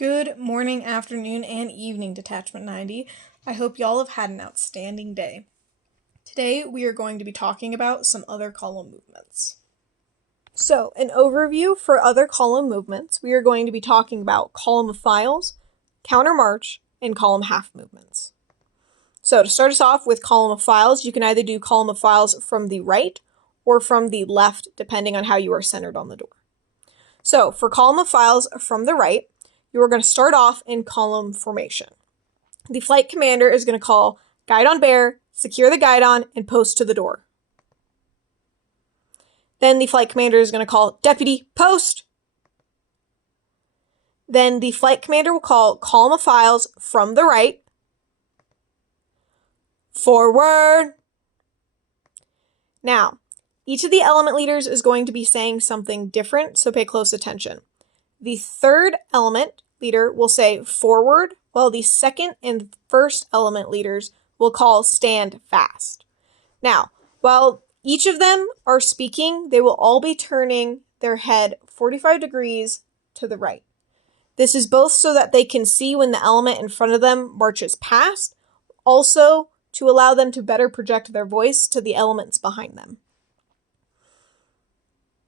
Good morning, afternoon, and evening, Detachment 90. I hope y'all have had an outstanding day. Today, we are going to be talking about some other column movements. So, an overview for other column movements, we are going to be talking about column of files, counter march, and column half movements. So, to start us off with column of files, you can either do column of files from the right or from the left, depending on how you are centered on the door. So, for column of files from the right, you are going to start off in column formation. The flight commander is going to call guide on bear, secure the guidon, and post to the door. Then the flight commander is going to call deputy post. Then the flight commander will call column of files from the right, forward. Now, each of the element leaders is going to be saying something different, so pay close attention. The third element leader will say forward, while the second and first element leaders will call stand fast. Now, while each of them are speaking, they will all be turning their head 45 degrees to the right. This is both so that they can see when the element in front of them marches past, also to allow them to better project their voice to the elements behind them.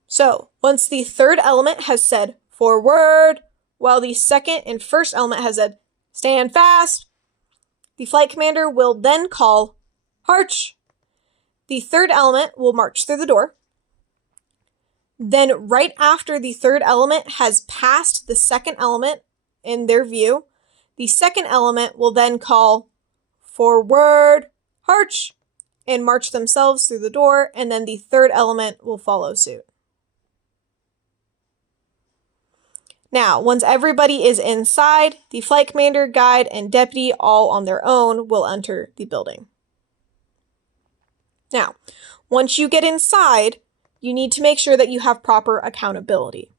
So, once the third element has said forward, while the second and first element has said stand fast, the flight commander will then call march. The third element will march through the door. Then right after the third element has passed the second element in their view, the second element will then call forward, march, and march themselves through the door, and then the third element will follow suit. Now, once everybody is inside, the flight commander, guide, and deputy, all on their own, will enter the building. Now, once you get inside, you need to make sure that you have proper accountability.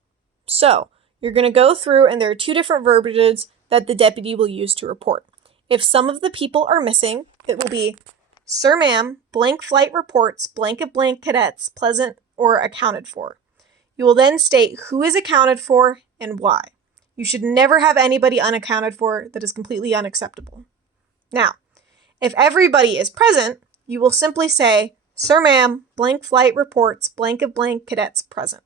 So, you're going to go through, and there are two different verbiages that the deputy will use to report. If some of the people are missing, it will be, Sir ma'am, blank flight reports, blank of blank cadets, pleasant or accounted for. You will then state who is accounted for and why. You should never have anybody unaccounted for. That is completely unacceptable. Now, if everybody is present, you will simply say, Sir ma'am, blank flight reports, blank of blank cadets present.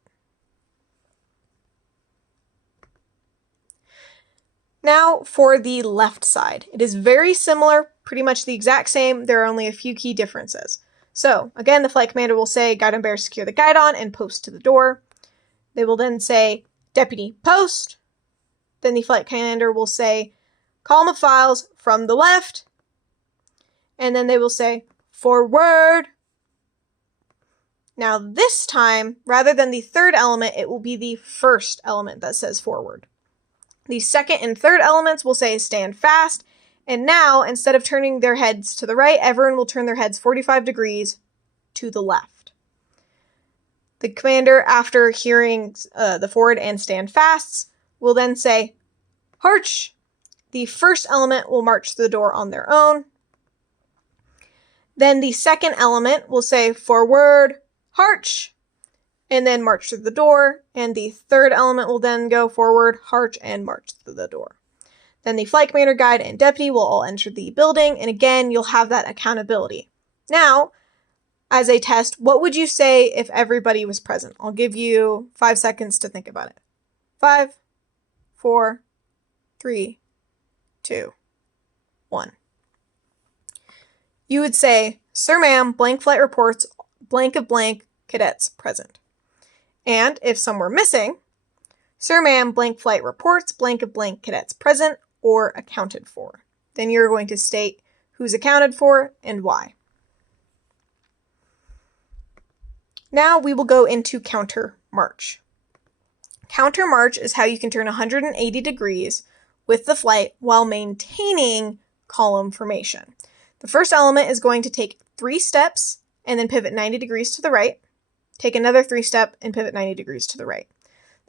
Now for the left side. It is very similar, pretty much the exact same. There are only a few key differences. So, again, the flight commander will say, guide on bear, secure the guidon, and post to the door. They will then say, deputy post. Then the flight commander will say, column of files from the left. And then they will say, forward. Now this time, rather than the third element, it will be the first element that says forward. The second and third elements will say stand fast. And now, instead of turning their heads to the right, everyone will turn their heads 45 degrees to the left. The commander, after hearing the forward and stand fasts, will then say, march. The first element will march to the door on their own. Then the second element will say, forward, march, and then march to the door. And the third element will then go forward, march, and march to the door. Then the flight commander, guide, and deputy will all enter the building. And again, you'll have that accountability. Now, as a test, what would you say if everybody was present? I'll give you 5 seconds to think about it. 5, 4, 3, 2, 1. You would say, Sir ma'am, blank flight reports, blank of blank, cadets present. And if some were missing, Sir ma'am, blank flight reports, blank of blank, cadets present or accounted for. Then you're going to state who's accounted for and why. Now we will go into counter march. Counter march is how you can turn 180 degrees with the flight while maintaining column formation. The first element is going to take 3 steps and then pivot 90 degrees to the right. Take another 3 step and pivot 90 degrees to the right.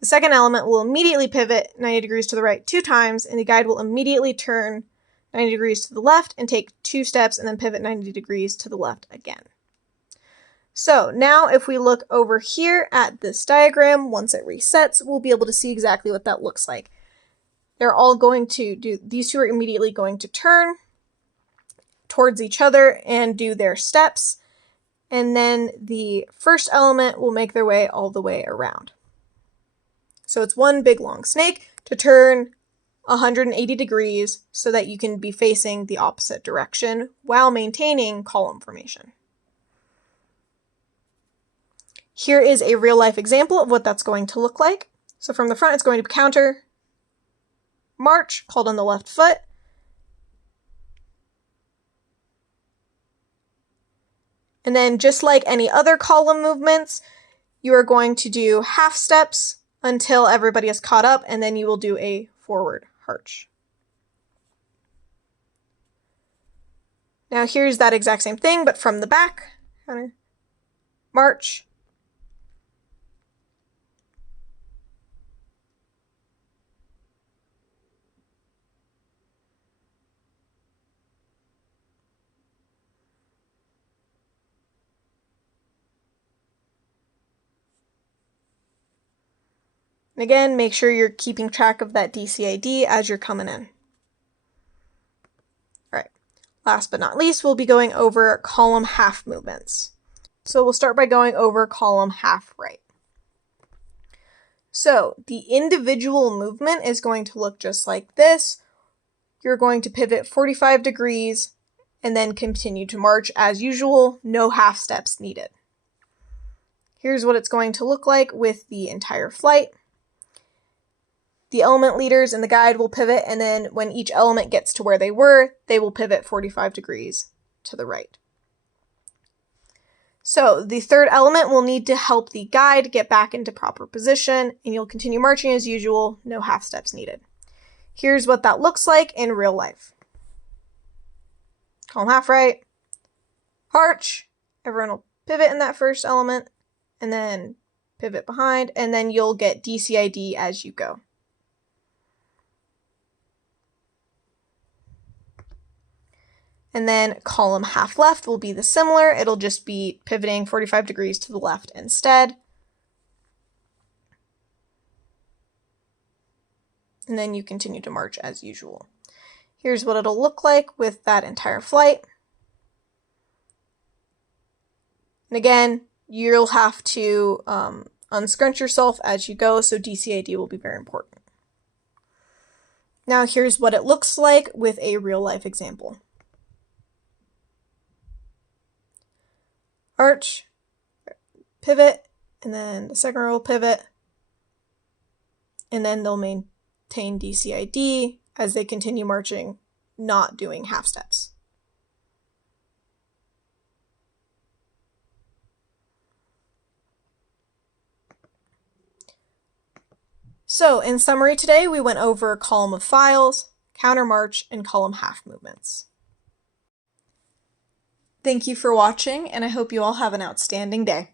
The second element will immediately pivot 90 degrees to the right 2 times, and the guide will immediately turn 90 degrees to the left and take 2 steps and then pivot 90 degrees to the left again. So now if we look over here at this diagram, once it resets, we'll be able to see exactly what that looks like. they're all going to do, these two are immediately going to turn towards each other and do their steps, and then the first element will make their way all the way around. So it's one big long snake to turn 180 degrees so that you can be facing the opposite direction while maintaining column formation. Here is a real-life example of what that's going to look like. So from the front, it's going to counter, march, called on the left foot, and then just like any other column movements, you are going to do half steps until everybody is caught up, and then you will do a forward arch. Now here's that exact same thing, but from the back. Counter, march, and again, make sure you're keeping track of that DCID as you're coming in. All right, last but not least, we'll be going over column half movements. So we'll start by going over column half right. So the individual movement is going to look just like this. You're going to pivot 45 degrees and then continue to march as usual, no half steps needed. Here's what it's going to look like with the entire flight. The element leaders and the guide will pivot, and then when each element gets to where they were, they will pivot 45 degrees to the right. So the third element will need to help the guide get back into proper position, and you'll continue marching as usual, no half steps needed. Here's what that looks like in real life. Column half right, arch, everyone will pivot in that first element, and then pivot behind, and then you'll get DCID as you go. And then column half left will be the similar. It'll just be pivoting 45 degrees to the left instead. And then you continue to march as usual. Here's what it'll look like with that entire flight. And again, you'll have to unscrunch yourself as you go, so DCID will be very important. Now here's what it looks like with a real-life example. Arch, pivot, and then the second row will pivot, and then they'll maintain DCID as they continue marching, not doing half steps. So in summary today, we went over column of files, counter march, and column half movements. Thank you for watching, and I hope you all have an outstanding day.